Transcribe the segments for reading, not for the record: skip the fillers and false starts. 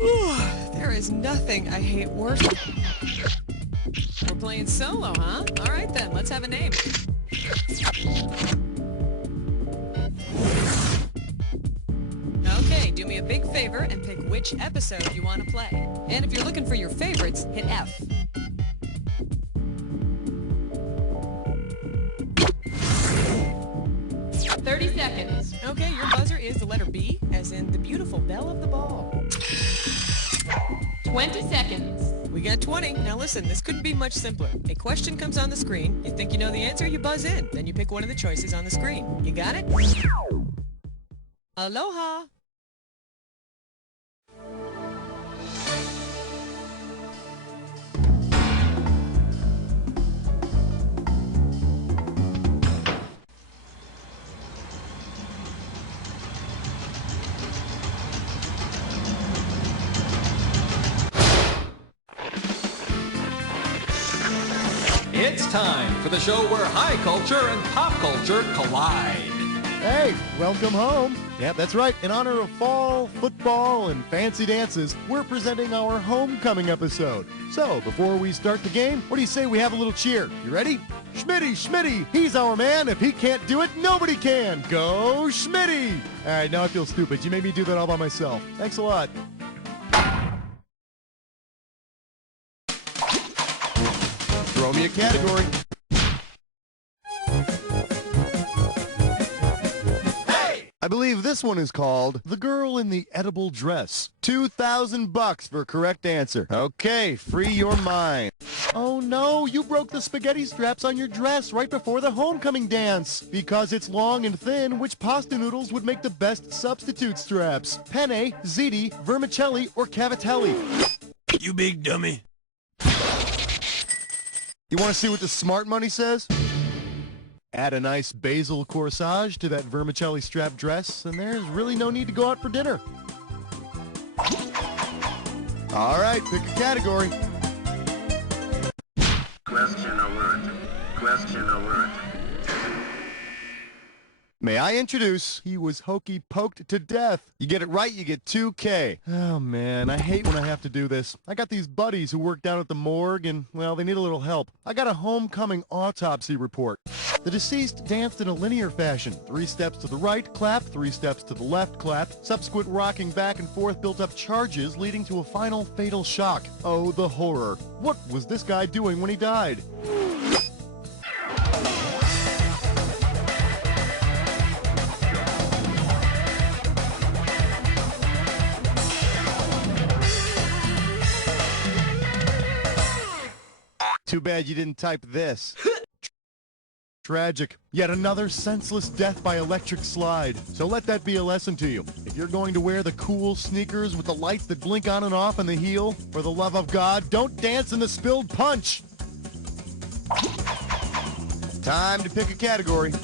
There is nothing I hate worse. We're playing solo, huh? All right then, let's have a name. Okay, do me a big favor and pick which episode you want to play. And if you're looking for your favorites, hit F. $30. Okay, your buzzer is the letter B, as in the beautiful belle of the ball. 20 seconds. We got 20. Now listen, this couldn't be much simpler. A question comes on the screen. You think you know the answer, you buzz in. Then you pick one of the choices on the screen. You got it? Aloha! It's time for the show where high culture and pop culture collide. Hey, welcome home. Yeah, that's right. In honor of fall, football, and fancy dances, we're presenting our homecoming episode. So, before we start the game, what do you say we have a little cheer? You ready? Schmitty, he's our man. If he can't do it, nobody can. Go Schmitty! All right, now I feel stupid. You made me do that all by myself. Thanks a lot. Throw me a category. Hey! I believe this one is called The Girl in the Edible Dress. $2,000 for correct answer. Okay, free your mind. Oh no, you broke the spaghetti straps on your dress right before the homecoming dance. Because it's long and thin, which pasta noodles would make the best substitute straps? Penne, ziti, vermicelli, or cavatelli? You big dummy. You want to see what the smart money says? Add a nice basil corsage to that vermicelli strap dress, and there's really no need to go out for dinner. All right, pick a category. Question alert. Question alert. May I introduce, he was hokey poked to death. You get it right, you get $2K. Oh man, I hate when I have to do this. I got these buddies who work down at the morgue and, well, they need a little help. I got a homecoming autopsy report. The deceased danced in a linear fashion. 3 steps to the right, clap. 3 steps to the left, clap. Subsequent rocking back and forth built up charges, leading to a final fatal shock. Oh, the horror. What was this guy doing when he died? Too bad you didn't type this. Tragic. Yet another senseless death by electric slide. So let that be a lesson to you. If you're going to wear the cool sneakers with the lights that blink on and off on the heel, for the love of God, don't dance in the spilled punch. Time to pick a category.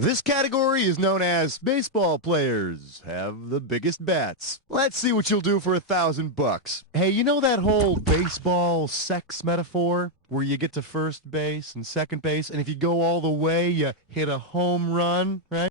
This category is known as baseball players have the biggest bats. Let's see what you'll do for $1,000. Hey, you know that whole baseball sex metaphor where you get to first base and second base, and if you go all the way, you hit a home run, right?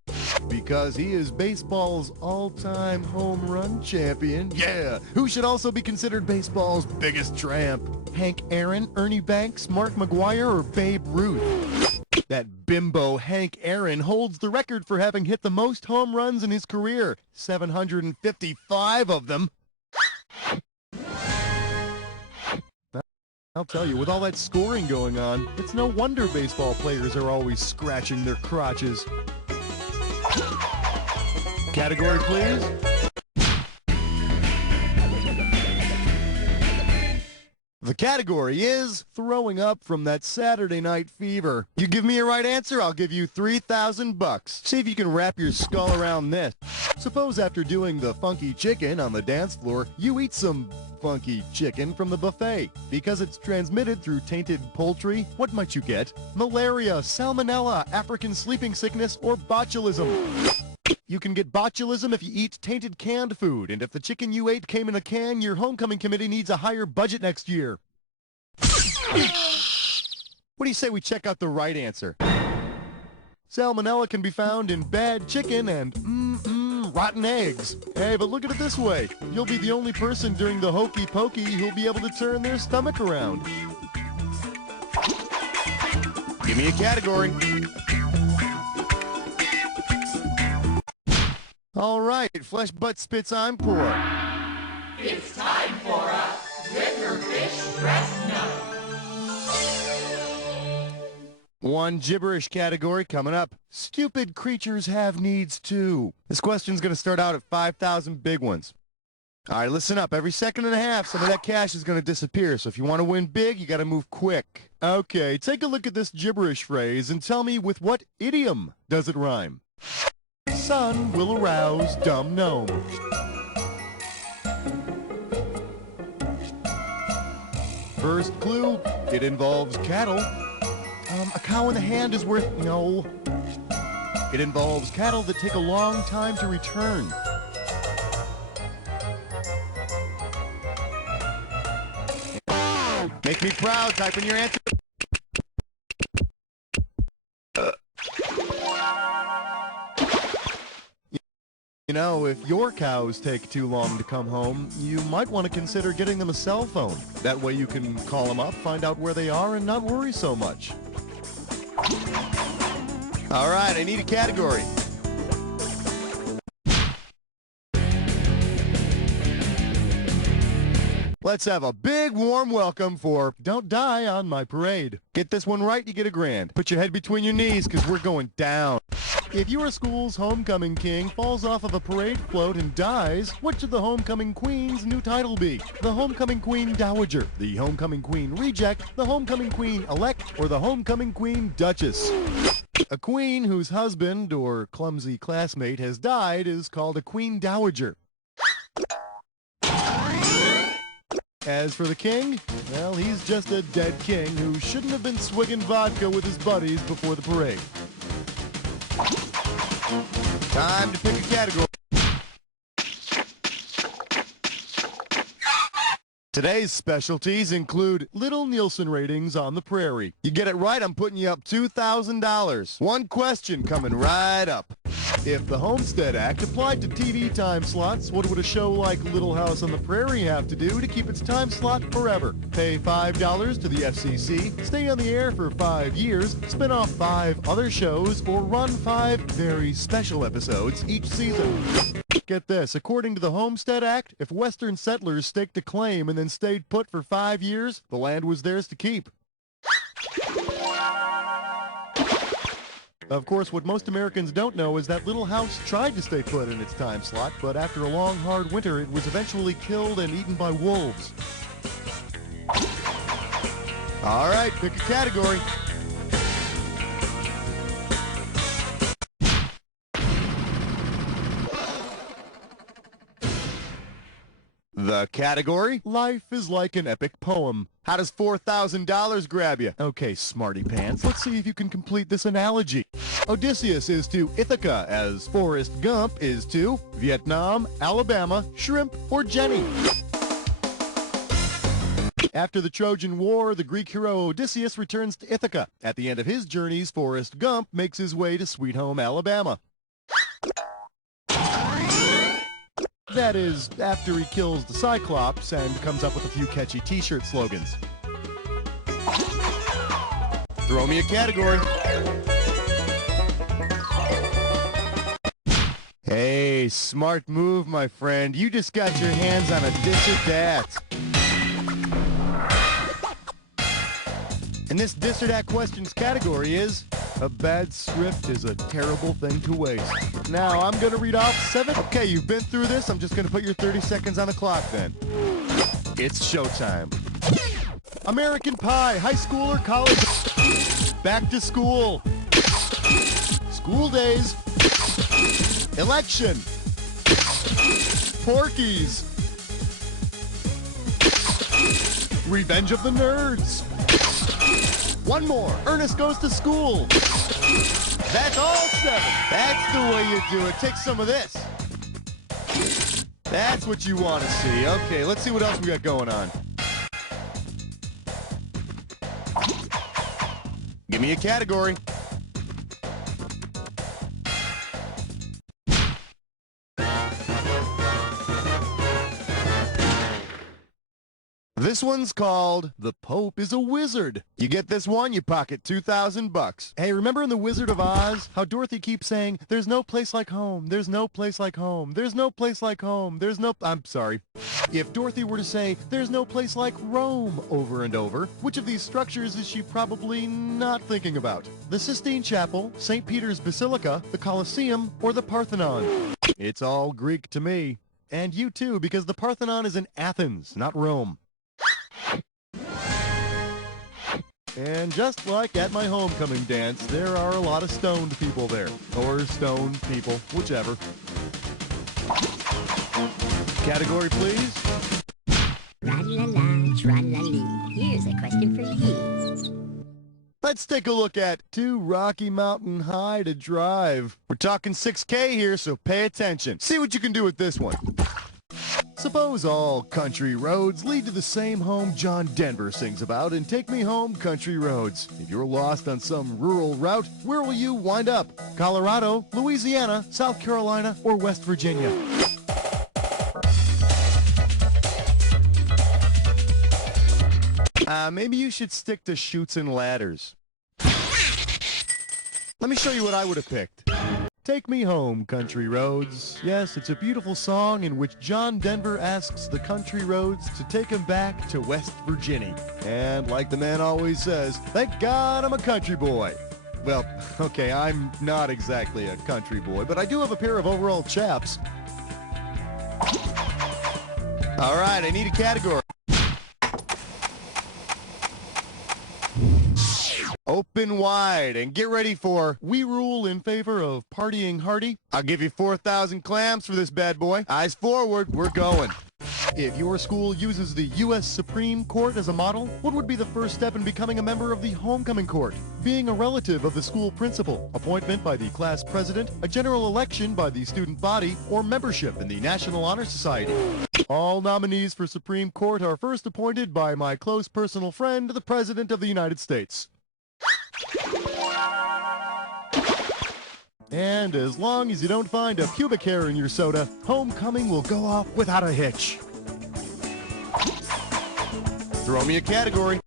Because he is baseball's all-time home run champion. Yeah, who should also be considered baseball's biggest tramp? Hank Aaron, Ernie Banks, Mark McGwire, or Babe Ruth? That bimbo Hank Aaron holds the record for having hit the most home runs in his career, 755 of them. I'll tell you, with all that scoring going on, it's no wonder baseball players are always scratching their crotches. Category, please. The category is throwing up from that Saturday night fever. You give me a right answer, I'll give you $3,000. See if you can wrap your skull around this. Suppose after doing the funky chicken on the dance floor, you eat some funky chicken from the buffet. Because it's transmitted through tainted poultry, what might you get? Malaria, salmonella, African sleeping sickness, or botulism. You can get botulism if you eat tainted canned food, and if the chicken you ate came in a can, your homecoming committee needs a higher budget next year. What do you say we check out the right answer? Salmonella can be found in bad chicken and rotten eggs. Hey, but look at it this way. You'll be the only person during the hokey pokey who'll be able to turn their stomach around. Give me a category. All right, flesh, butt, spits, I'm poor. It's time for a river fish breast nut. One gibberish category coming up. Stupid creatures have needs too. This question's going to start out at 5,000 big ones. All right, listen up. Every second and a half, some of that cash is going to disappear. So if you want to win big, you got to move quick. Okay, take a look at this gibberish phrase and tell me with what idiom does it rhyme? Sun will arouse dumb gnome. First clue, it involves cattle. A cow in the hand is worth... No. It involves cattle that take a long time to return. Make me proud. Type in your answer. You know, if your cows take too long to come home, you might want to consider getting them a cell phone. That way you can call them up, find out where they are, and not worry so much. All right, I need a category. Let's have a big warm welcome for Don't Die on My Parade. Get this one right, you get $1,000. Put your head between your knees, because we're going down. If your school's homecoming king falls off of a parade float and dies, what should the homecoming queen's new title be? The homecoming queen dowager, the homecoming queen reject, the homecoming queen elect, or the homecoming queen duchess? A queen whose husband or clumsy classmate has died is called a queen dowager. As for the king, well, he's just a dead king who shouldn't have been swigging vodka with his buddies before the parade. Time to pick a category. Today's specialties include Little Nielsen ratings on the prairie. You get it right, I'm putting you up $2,000. One question coming right up. If the Homestead Act applied to TV time slots, what would a show like Little House on the Prairie have to do to keep its time slot forever? Pay $5 to the FCC, stay on the air for 5 years, spin off 5 other shows, or run 5 very special episodes each season. Get this, according to the Homestead Act, if Western settlers staked a claim and then stayed put for 5 years, the land was theirs to keep. Of course, what most Americans don't know is that Little House tried to stay put in its time slot, but after a long, hard winter, it was eventually killed and eaten by wolves. All right, pick a category. The category? Life is like an epic poem. How does $4,000 grab you? Okay, smarty pants, let's see if you can complete this analogy. Odysseus is to Ithaca as Forrest Gump is to Vietnam, Alabama, Shrimp, or Jenny. After the Trojan War, the Greek hero Odysseus returns to Ithaca. At the end of his journeys, Forrest Gump makes his way to Sweet Home, Alabama. That is, after he kills the Cyclops and comes up with a few catchy t-shirt slogans. Throw me a category. Hey, smart move, my friend. You just got your hands on a dish or dat. And this dish or dat questions category is, a bad script is a terrible thing to waste. Now, I'm going to read off 7. Okay, you've been through this. I'm just going to put your 30 seconds on the clock then. It's showtime. American Pie, high school or college? Back to school. School days. Election. Porky's. Revenge of the Nerds. One more. Ernest Goes to School. That's all 7. That's the way you do it. Take some of this. That's what you want to see. Okay, let's see what else we got going on. Give me a category. This one's called The Pope is a Wizard. You get this one, you pocket 2,000 bucks. Hey, remember in The Wizard of Oz, how Dorothy keeps saying, there's no place like home, there's no place like home, there's no place like home, I'm sorry. If Dorothy were to say, there's no place like Rome over and over, which of these structures is she probably not thinking about? The Sistine Chapel, St. Peter's Basilica, the Colosseum, or the Parthenon? It's all Greek to me. And you too, because the Parthenon is in Athens, not Rome. And just like at my homecoming dance, there are a lot of stoned people there. Or stoned people, whichever. Category, please. Tra-la-la, tra-la-lee. Here's a question for you. Let's take a look at Too Rocky Mountain High to Drive. We're talking 6K here, so pay attention. See what you can do with this one. Suppose all country roads lead to the same home John Denver sings about in Take Me Home, Country Roads. If you're lost on some rural route, where will you wind up? Colorado, Louisiana, South Carolina, or West Virginia? Maybe you should stick to Chutes and Ladders. Let me show you what I would have picked. Take Me Home, Country Roads. Yes, it's a beautiful song in which John Denver asks the country roads to take him back to West Virginia. And like the man always says, thank God I'm a country boy. Well, okay, I'm not exactly a country boy, but I do have a pair of overall chaps. All right, I need a category. Open wide and get ready for We Rule in Favor of Partying Hardy. I'll give you 4,000 clams for this bad boy. Eyes forward, we're going. If your school uses the U.S. Supreme Court as a model, what would be the first step in becoming a member of the homecoming court? Being a relative of the school principal, appointment by the class president, a general election by the student body, or membership in the National Honor Society. All nominees for Supreme Court are first appointed by my close personal friend, the President of the United States. And as long as you don't find a pubic hair in your soda, homecoming will go off without a hitch. Throw me a category.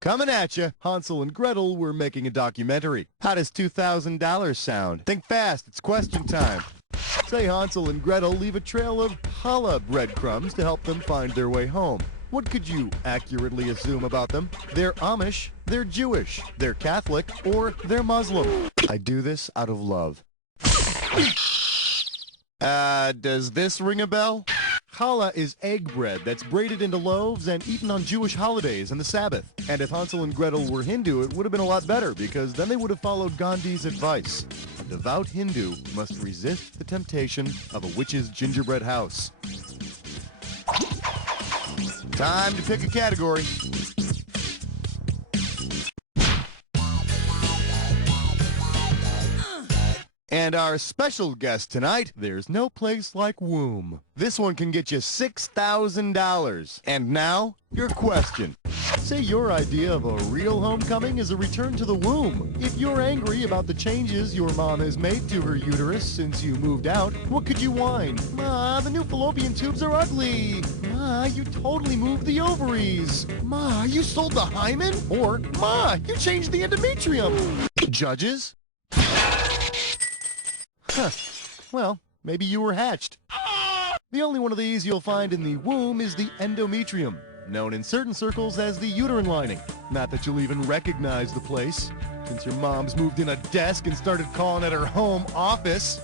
Coming at you, Hansel and Gretel were making a documentary. How does $2,000 sound? Think fast, it's question time. Say Hansel and Gretel leave a trail of challah breadcrumbs to help them find their way home. What could you accurately assume about them? They're Amish, they're Jewish, they're Catholic, or they're Muslim. I do this out of love. Does this ring a bell? Challah is egg bread that's braided into loaves and eaten on Jewish holidays and the Sabbath. And if Hansel and Gretel were Hindu, it would have been a lot better, because then they would have followed Gandhi's advice. A devout Hindu must resist the temptation of a witch's gingerbread house. Time to pick a category. And our special guest tonight, there's no place like womb. This one can get you $6,000. And now, your question. Say your idea of a real homecoming is a return to the womb. If you're angry about the changes your mom has made to her uterus since you moved out, what could you whine? Ma, the new fallopian tubes are ugly. Ma, you totally moved the ovaries. Ma, you sold the hymen? Or, Ma, you changed the endometrium. Judges? Huh. Well, maybe you were hatched. The only one of these you'll find in the womb is the endometrium, known in certain circles as the uterine lining. Not that you'll even recognize the place, since your mom's moved in a desk and started calling it her home office.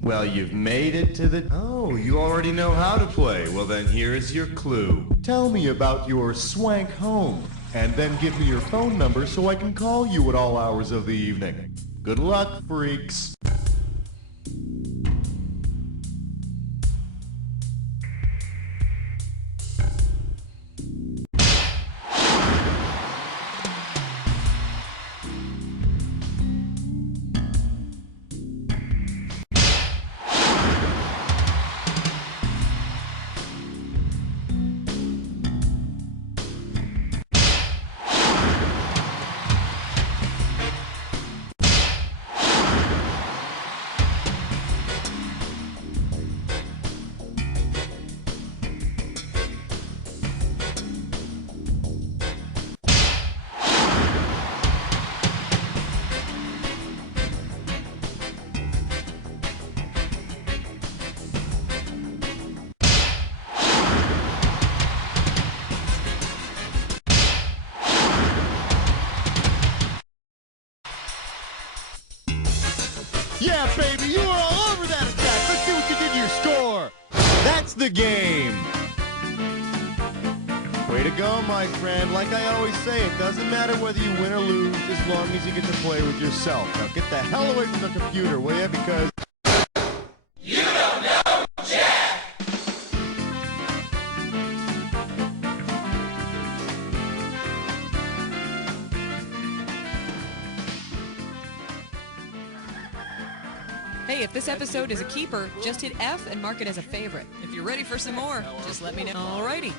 Well, you've made it to the... Oh, you already know how to play. Well, then here's your clue. Tell me about your swank home, and then give me your phone number so I can call you at all hours of the evening. Good luck, freaks. Yeah, baby, you were all over that attack. Let's see what you did to your score. That's the game. Way to go, my friend. Like I always say, it doesn't matter whether you win or lose as long as you get to play with yourself. Now get the hell away from the computer, will you? Because You don't know Jack! Hey, if this episode is a keeper, just hit F and mark it as a favorite. If you're ready for some more, just let me know. Alrighty.